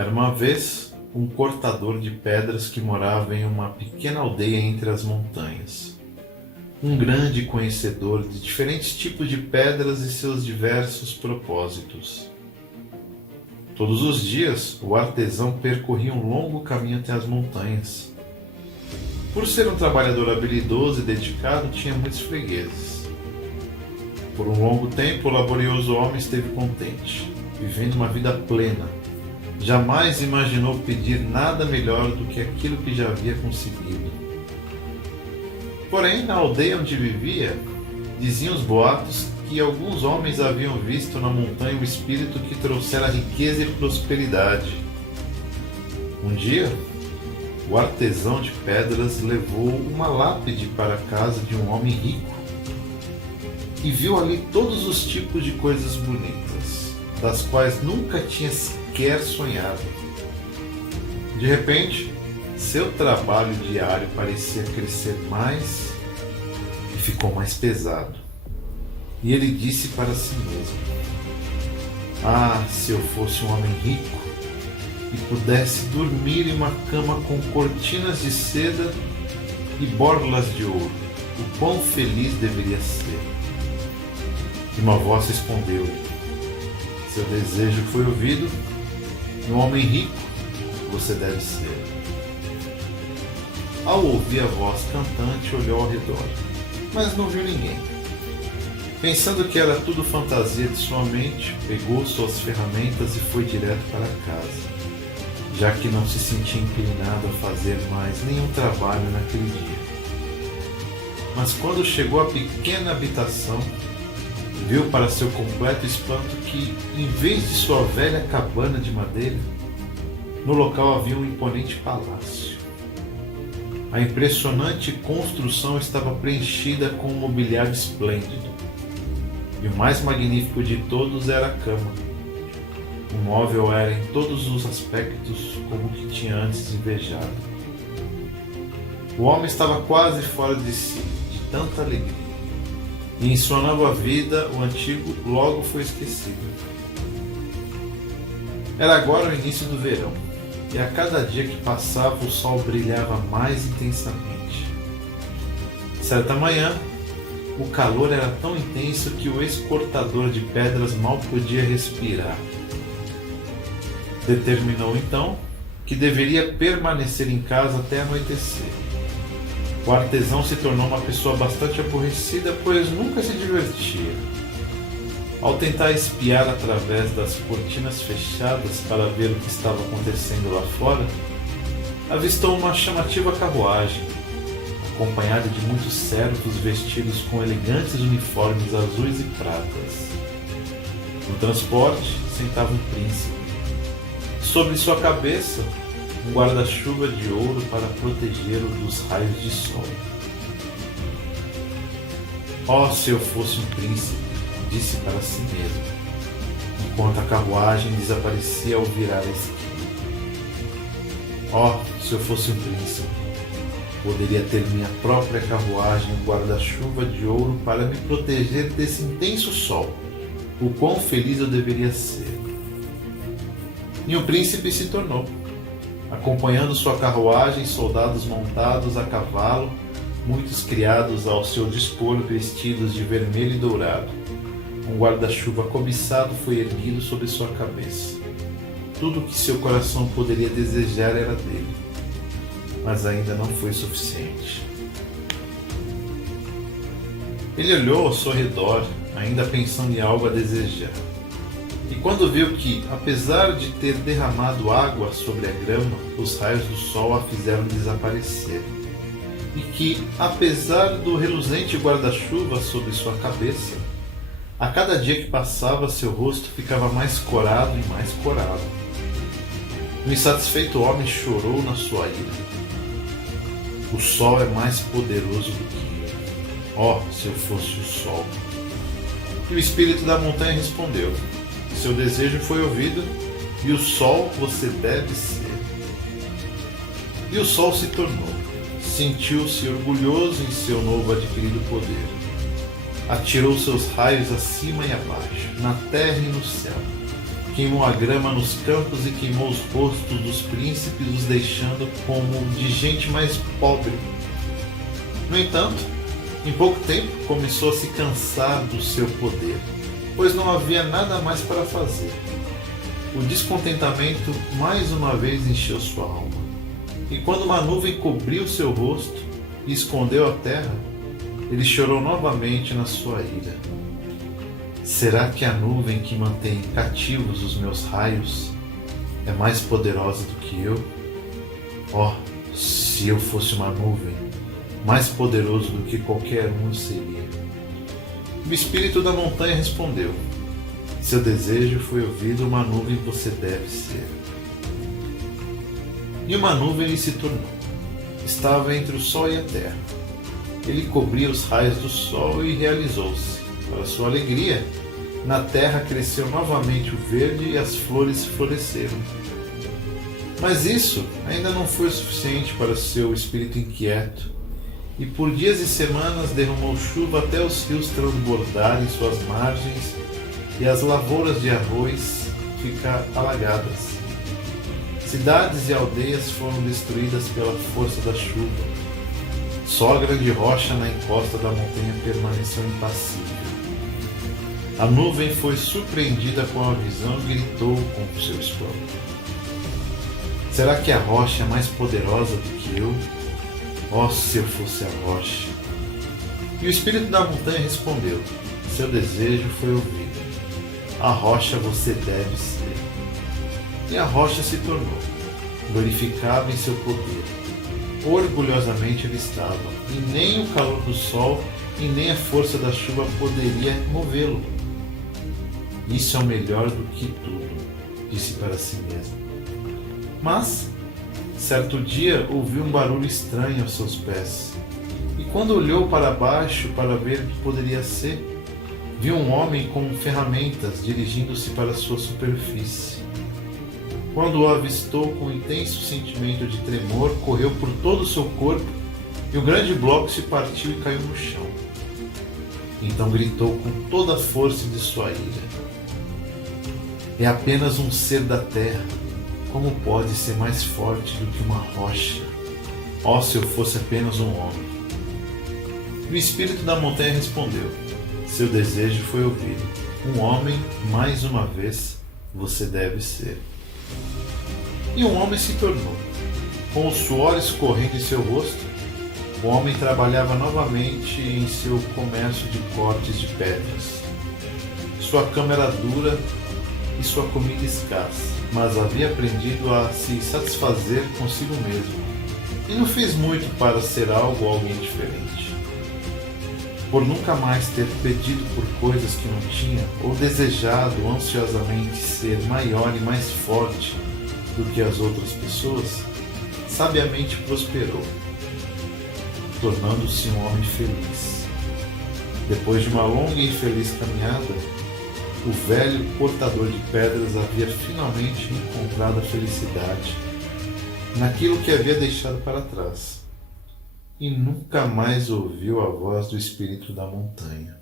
Era uma vez um cortador de pedras que morava em uma pequena aldeia entre as montanhas. Um grande conhecedor de diferentes tipos de pedras e seus diversos propósitos. Todos os dias, o artesão percorria um longo caminho até as montanhas. Por ser um trabalhador habilidoso e dedicado, tinha muitos fregueses. Por um longo tempo, o laborioso homem esteve contente, vivendo uma vida plena. Jamais imaginou pedir nada melhor do que aquilo que já havia conseguido. Porém, na aldeia onde vivia, diziam os boatos que alguns homens haviam visto na montanha um espírito que trouxera riqueza e prosperidade. Um dia, o artesão de pedras levou uma lápide para a casa de um homem rico e viu ali todos os tipos de coisas bonitas, das quais nunca tinha sequer sonhado. De repente, seu trabalho diário parecia crescer mais e ficou mais pesado. E ele disse para si mesmo: "Ah, se eu fosse um homem rico e pudesse dormir em uma cama com cortinas de seda e borlas de ouro, o quão feliz deveria ser." E uma voz respondeu-lhe: "Seu desejo foi ouvido, e um homem rico você deve ser." Ao ouvir a voz cantante, olhou ao redor, mas não viu ninguém. Pensando que era tudo fantasia de sua mente, pegou suas ferramentas e foi direto para casa, já que não se sentia inclinado a fazer mais nenhum trabalho naquele dia. Mas quando chegou à pequena habitação, viu para seu completo espanto que, em vez de sua velha cabana de madeira, no local havia um imponente palácio. A impressionante construção estava preenchida com um mobiliário esplêndido. E o mais magnífico de todos era a cama. O móvel era em todos os aspectos como o que tinha antes invejado. O homem estava quase fora de si, de tanta alegria. E em sua nova vida, o antigo logo foi esquecido. Era agora o início do verão, e a cada dia que passava o sol brilhava mais intensamente. Certa manhã, o calor era tão intenso que o ex-cortador de pedras mal podia respirar. Determinou então que deveria permanecer em casa até anoitecer. O artesão se tornou uma pessoa bastante aborrecida, pois nunca se divertia. Ao tentar espiar através das cortinas fechadas para ver o que estava acontecendo lá fora, avistou uma chamativa carruagem, acompanhada de muitos servos vestidos com elegantes uniformes azuis e pratas. No transporte sentava um príncipe. Sobre sua cabeça, um guarda-chuva de ouro para protegê-lo dos raios de sol. "Oh, se eu fosse um príncipe", disse para si mesmo, enquanto a carruagem desaparecia ao virar a esquina. "Oh, se eu fosse um príncipe, poderia ter minha própria carruagem e um guarda-chuva de ouro para me proteger desse intenso sol. O quão feliz eu deveria ser." E o príncipe se tornou, acompanhando sua carruagem, soldados montados a cavalo, muitos criados ao seu dispor vestidos de vermelho e dourado. Um guarda-chuva cobiçado foi erguido sobre sua cabeça. Tudo o que seu coração poderia desejar era dele, mas ainda não foi suficiente. Ele olhou ao seu redor, ainda pensando em algo a desejar. E quando viu que, apesar de ter derramado água sobre a grama, os raios do sol a fizeram desaparecer, e que, apesar do reluzente guarda-chuva sobre sua cabeça, a cada dia que passava seu rosto ficava mais corado e mais corado. O insatisfeito homem chorou na sua ira. "O sol é mais poderoso do que eu. Oh, se eu fosse o sol." E o espírito da montanha respondeu: "Seu desejo foi ouvido, e o sol você deve ser." E o sol se tornou. Sentiu-se orgulhoso em seu novo adquirido poder. Atirou seus raios acima e abaixo, na terra e no céu, que queimou a grama nos campos e queimou os rostos dos príncipes, os deixando como de gente mais pobre. No entanto, em pouco tempo começou a se cansar do seu poder, pois não havia nada mais para fazer. O descontentamento mais uma vez encheu sua alma. E quando uma nuvem cobriu seu rosto e escondeu a terra, ele chorou novamente na sua ira. Será que a nuvem que mantém cativos os meus raios é mais poderosa do que eu? Oh, se eu fosse uma nuvem, mais poderoso do que qualquer um eu seria. O espírito da montanha respondeu: seu desejo foi ouvido, uma nuvem você deve ser. E uma nuvem ele se tornou. Estava entre o sol e a terra. Ele cobria os raios do sol e realizou-se. Para sua alegria, na terra cresceu novamente o verde e as flores floresceram. Mas isso ainda não foi suficiente para seu espírito inquieto, e por dias e semanas derramou chuva até os rios transbordarem suas margens e as lavouras de arroz ficar alagadas. Cidades e aldeias foram destruídas pela força da chuva. Só a grande rocha na encosta da montanha permaneceu impassível. A nuvem foi surpreendida com a visão e gritou com seu escroto: será que a rocha é mais poderosa do que eu? Oh, se eu fosse a rocha! E o espírito da montanha respondeu: seu desejo foi ouvido. A rocha você deve ser. E a rocha se tornou. Glorificava em seu poder. Orgulhosamente ele estava, e nem o calor do sol e nem a força da chuva poderia movê-lo. Isso é o melhor do que tudo, disse para si mesmo. Mas, certo dia, ouviu um barulho estranho aos seus pés. E quando olhou para baixo para ver o que poderia ser, viu um homem com ferramentas dirigindo-se para sua superfície. Quando o avistou com um intenso sentimento de tremor, correu por todo o seu corpo e o grande bloco se partiu e caiu no chão. Então gritou com toda a força de sua ira: é apenas um ser da terra. Como pode ser mais forte do que uma rocha? Oh, se eu fosse apenas um homem! E o espírito da montanha respondeu: seu desejo foi ouvido. Um homem, mais uma vez, você deve ser. E um homem se tornou. Com o suor escorrendo em seu rosto, o homem trabalhava novamente em seu comércio de cortes de pedras. Sua cama era dura e sua comida escassa, mas havia aprendido a se satisfazer consigo mesmo, e não fez muito para ser algo ou alguém diferente. Por nunca mais ter pedido por coisas que não tinha, ou desejado ansiosamente ser maior e mais forte do que as outras pessoas, sabiamente prosperou, tornando-se um homem feliz. Depois de uma longa e infeliz caminhada, o velho portador de pedras havia finalmente encontrado a felicidade naquilo que havia deixado para trás, e nunca mais ouviu a voz do espírito da montanha.